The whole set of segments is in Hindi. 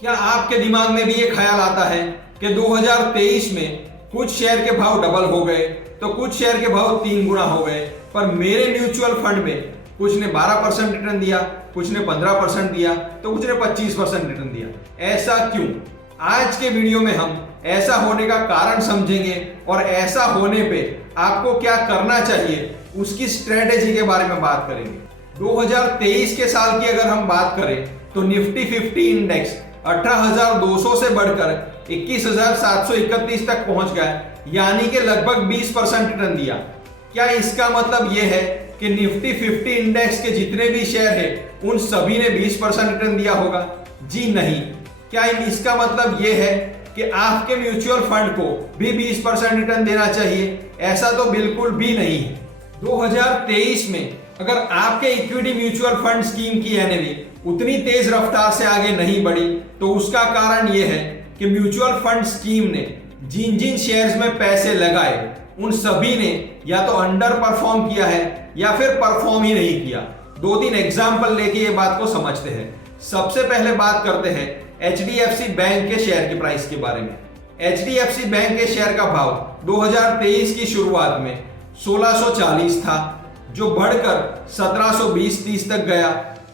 क्या आपके दिमाग में भी ये ख्याल आता है कि 2023 में कुछ शेयर के भाव डबल हो गए तो कुछ शेयर के भाव 3 गुना हो गए, पर मेरे म्यूचुअल फंड में कुछ ने 12% रिटर्न दिया, कुछ ने 15% दिया, तो कुछ ने 25% रिटर्न दिया। ऐसा क्यों? आज के वीडियो में हम ऐसा होने का कारण समझेंगे और ऐसा होने पे आपको क्या करना चाहिए उसकी स्ट्रेटेजी के बारे में बात करेंगे। 2023 के साल की अगर हम बात करें तो निफ्टी 50 इंडेक्स 18,200 से बढ़कर 21,731 तक पहुंच गया, यानी कि लगभग 20% रिटर्न दिया। क्या इसका मतलब यह है कि निफ्टी 50 इंडेक्स के जितने भी शेयर हैं उन सभी ने 20% रिटर्न दिया होगा? जी नहीं। क्या इसका मतलब यह है कि आपके म्यूचुअल फंड को भी 20% रिटर्न देना चाहिए? ऐसा तो बिल्कुल भी नहीं है। 2023 में अगर आपके इक्विटी म्यूचुअल फंड स्कीम की एनएवी उतनी तेज रफ्तार से आगे नहीं बढ़ी तो उसका कारण यह है कि म्यूचुअल फंड स्कीम ने जिन जिन शेयर्स में पैसे लगाए उन सभी ने या तो अंडर परफॉर्म किया है या फिर परफॉर्म ही नहीं किया। 2-3 एग्जाम्पल लेके ये बात को समझते हैं। सबसे पहले बात करते हैं HDFC बैंक के शेयर के प्राइस के बारे में। HDFC बैंक के शेयर का भाव 2023 की शुरुआत में 1640 था, जो बढ़कर 1720-30 तक गया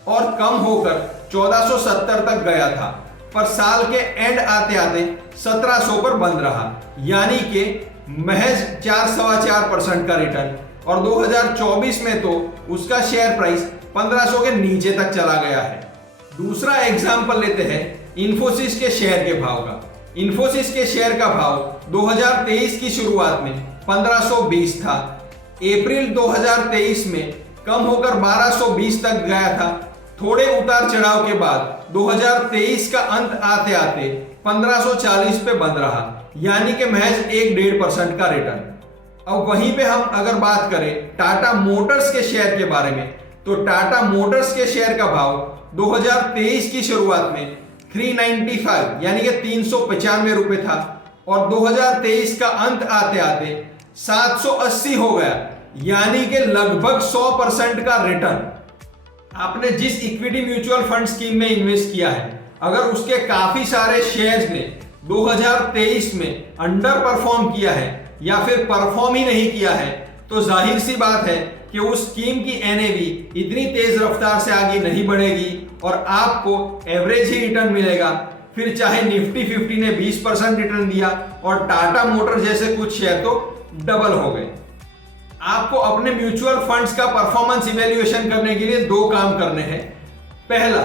और कम होकर 1470 तक गया था, पर साल के एंड आते आते 1700 पर बंद रहा, यानी कि महज 4.25% का रिटर्न। और 2024 में तो उसका शेयर प्राइस 1500 के नीचे तक चला गया है। दूसरा एग्जाम्पल लेते हैं इन्फोसिस के शेयर के भाव का। इन्फोसिस के शेयर का भाव 2023 की शुरुआत में 1520 था, अप्रैल 2023 में कम होकर 1220 तक गया था। थोड़े उतार चढ़ाव के बाद 2023 का अंत आते आते 1540 पे बंद रहा, यानी कि महज 1.5% का रिटर्न। अब वहीं पे हम अगर बात करें टाटा मोटर्स के शेयर के बारे में, तो टाटा मोटर्स के शेयर का भाव 2023 की शुरुआत में 395 यानी कि 395 रुपए था और 2023 का अंत आते आते 780 हो गया, यानी कि लगभग 100% का रिटर्न। आपने जिस इक्विटी म्यूचुअल फंड स्कीम में इन्वेस्ट किया है, अगर उसके काफी सारे शेयर्स ने 2023 में अंडर परफॉर्म किया है या फिर परफॉर्म ही नहीं किया है, तो जाहिर सी बात है कि उस स्कीम की एनएवी इतनी तेज रफ्तार से आगे नहीं बढ़ेगी और आपको एवरेज ही रिटर्न मिलेगा। फिर चाहे निफ्टी 50 ने 20% रिटर्न दिया और टाटा मोटर जैसे कुछ शेयर तो डबल हो गए। आपको अपने म्यूचुअल फंड्स का परफॉर्मेंस इवैल्यूएशन करने के लिए 2 काम करने हैं। पहला,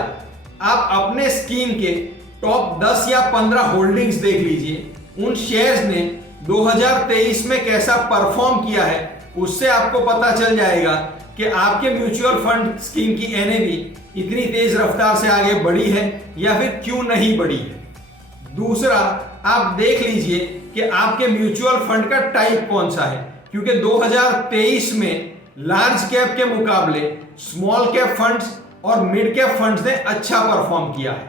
आप अपने स्कीम के टॉप 10 या 15 होल्डिंग्स देख लीजिए। उन शेयर्स ने 2023 में कैसा परफॉर्म किया है, उससे आपको पता चल जाएगा कि आपके म्यूचुअल फंड स्कीम की एनएवी इतनी तेज रफ्तार से आगे बढ़ी है या फिर क्यों नहीं बढ़ी है। दूसरा, आप देख लीजिए कि आपके म्यूचुअल फंड का टाइप कौन सा है, क्योंकि 2023 में लार्ज कैप के मुकाबले स्मॉल कैप फंड्स और मिड कैप फंड्स ने अच्छा परफॉर्म किया है।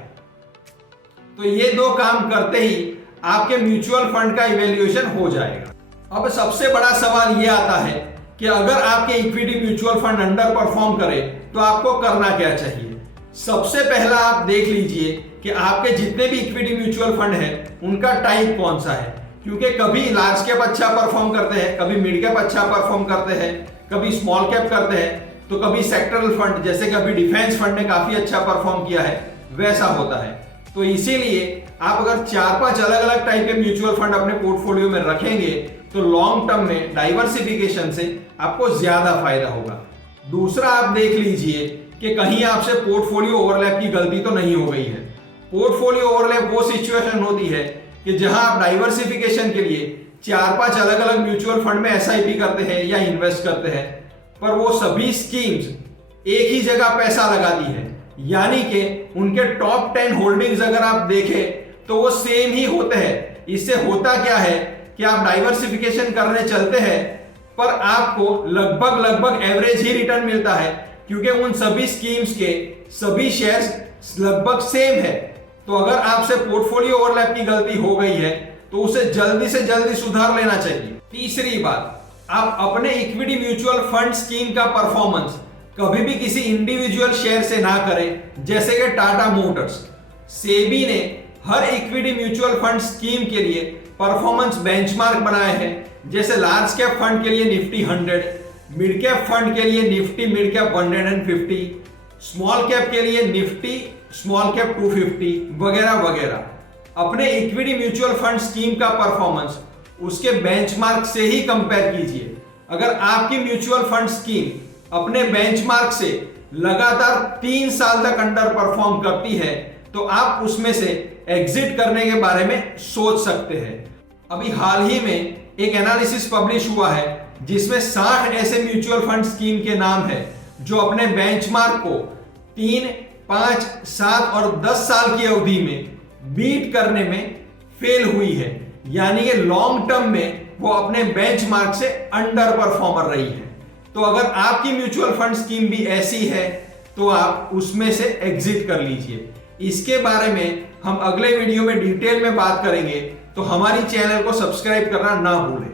तो ये 2 काम करते ही आपके म्यूचुअल फंड का इवैल्यूएशन हो जाएगा। अब सबसे बड़ा सवाल ये आता है कि अगर आपके equity mutual fund under perform करे तो आपको करना क्या चाहिए। सबसे पहला आप देख लीजिए कि आपके जितने भी इक्विटी म्यूचुअल फंड है उनका टाइप कौन सा है, क्योंकि कभी लार्ज कैप अच्छा परफॉर्म करते हैं, कभी मिड कैप अच्छा परफॉर्म करते हैं, कभी स्मॉल कैप करते हैं, तो कभी सेक्टरल फंड जैसे कभी डिफेंस फंड ने काफी अच्छा परफॉर्म किया है, वैसा होता है। तो इसीलिए आप अगर 4-5 अलग अलग टाइप के म्यूचुअल फंड अपने पोर्टफोलियो में रखेंगे तो लॉन्ग टर्म में डाइवर्सिफिकेशन से आपको ज्यादा फायदा होगा। दूसरा, आप देख लीजिए कि कहीं आपसे पोर्टफोलियो ओवरलैप की गलती तो नहीं हो गई है। पोर्टफोलियो ओवरलैप वो सिचुएशन होती है कि जहां आप डाइवर्सिफिकेशन के लिए 4-5 अलग अलग म्यूचुअल फंड में एसआईपी करते हैं या इन्वेस्ट करते हैं, पर वो सभी स्कीम्स एक ही जगह पैसा लगाती है, यानी कि उनके टॉप 10 होल्डिंग्स अगर आप देखें तो वो सेम ही होते हैं। इससे होता क्या है कि आप डाइवर्सिफिकेशन करने चलते हैं पर आपको लगभग एवरेज ही रिटर्न मिलता है, क्योंकि उन सभी स्कीम्स के सभी शेयर्स लगभग सेम है। तो अगर आपसे पोर्टफोलियो ओवरलैप की गलती हो गई है तो उसे जल्दी से जल्दी सुधार लेना चाहिए। तीसरी बात, आप अपने इक्विटी म्यूचुअल फंड स्कीम का परफॉर्मेंस कभी भी किसी इंडिविजुअल शेयर से ना करें, जैसे कि टाटा मोटर्स। सेबी ने हर इक्विटी म्यूचुअल फंड स्कीम के लिए परफॉर्मेंस बेंचमार्क बनाए हैं। जैसे लार्ज कैप फंड के लिए निफ्टी 100, मिड कैप फंड के लिए Nifty mid cap 150, small cap के लिए निफ्टी स्मॉल कैप 250 वगैरह वगैरह। अपने इक्विटी म्यूचुअल फंड स्कीम का परफॉर्मेंस उसके बेंचमार्क से ही कंपेयर कीजिए। अगर आपकी म्यूचुअल फंड स्कीम अपने बेंचमार्क से लगातार 3 साल तक अंडर परफॉर्म करती है तो आप उसमें से एग्जिट करने के बारे में सोच सकते हैं। अभी हाल ही में एक एनालिसिस पब्लिश हुआ है जिसमें 60 ऐसे म्यूचुअल फंड स्कीम के नाम है जो अपने बेंचमार्क को 3, 5, 7 और 10 साल की अवधि में बीट करने में फेल हुई है, यानी कि लॉन्ग टर्म में वो अपने बेंचमार्क से अंडर परफॉर्मर रही है। तो अगर आपकी म्यूचुअल फंड स्कीम भी ऐसी है तो आप उसमें से एग्जिट कर लीजिए। इसके बारे में हम अगले वीडियो में डिटेल में बात करेंगे, तो हमारी चैनल को सब्सक्राइब करना ना भूलें।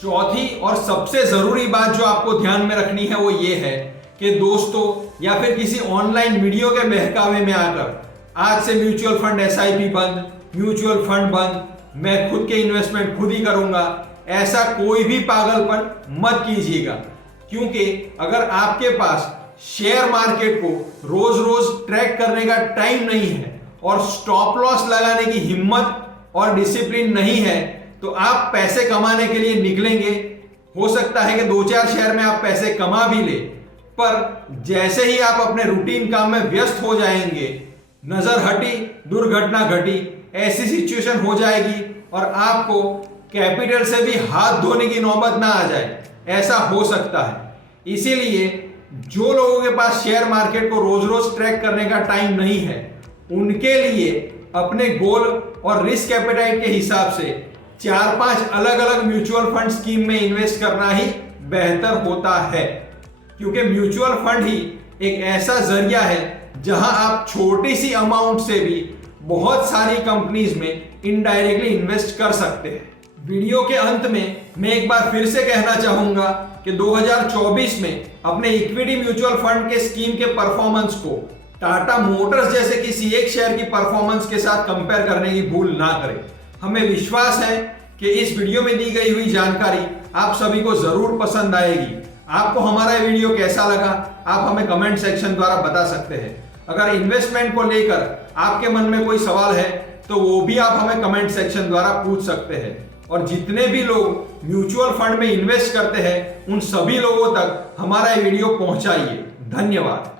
चौथी और सबसे जरूरी बात जो आपको ध्यान में रखनी है वो ये है कि दोस्तों या फिर किसी ऑनलाइन वीडियो के बहकावे में आकर आज से म्यूचुअल फंड SIP बंद, म्यूचुअल फंड बंद, मैं खुद के इन्वेस्टमेंट खुद ही करूंगा, ऐसा कोई भी पागलपन मत कीजिएगा। क्योंकि अगर आपके पास शेयर मार्केट को रोज रोज ट्रैक करने का टाइम नहीं है और स्टॉप लॉस लगाने की हिम्मत और डिसिप्लिन नहीं है तो आप पैसे कमाने के लिए निकलेंगे। हो सकता है कि 2-4 शेयर में आप पैसे कमा भी ले, पर जैसे ही आप अपने रूटीन काम में व्यस्त हो जाएंगे, नजर हटी दुर्घटना घटी, ऐसी सिचुएशन हो जाएगी और आपको कैपिटल से भी हाथ धोने की नौबत ना आ जाए, ऐसा हो सकता है। इसीलिए जो लोगों के पास शेयर मार्केट को रोज रोज ट्रैक करने का टाइम नहीं है, उनके लिए अपने गोल और रिस्क एपेटाइट के हिसाब से 4-5 अलग अलग म्यूचुअल फंड स्कीम में इन्वेस्ट करना ही बेहतर होता है। क्योंकि म्यूचुअल फंड ही एक ऐसा जरिया है जहां आप छोटी सी अमाउंट से भी बहुत सारी कंपनीज में इनडायरेक्टली इन्वेस्ट कर सकते हैं। वीडियो के अंत में मैं एक बार फिर से कहना चाहूंगा कि 2024 में अपने इक्विटी म्यूचुअल फंड के स्कीम के परफॉर्मेंस को टाटा मोटर्स जैसे किसी एक शेयर की परफॉर्मेंस के साथ कंपेयर करने की भूल ना करें। हमें विश्वास है कि इस वीडियो में दी गई हुई जानकारी आप सभी को जरूर पसंद आएगी। आपको हमारा वीडियो कैसा लगा आप हमें कमेंट सेक्शन द्वारा बता सकते हैं। अगर इन्वेस्टमेंट को लेकर आपके मन में कोई सवाल है तो वो भी आप हमें कमेंट सेक्शन द्वारा पूछ सकते हैं। और जितने भी लोग म्यूचुअल फंड में इन्वेस्ट करते हैं उन सभी लोगों तक हमारा ये वीडियो पहुंचाइए। धन्यवाद।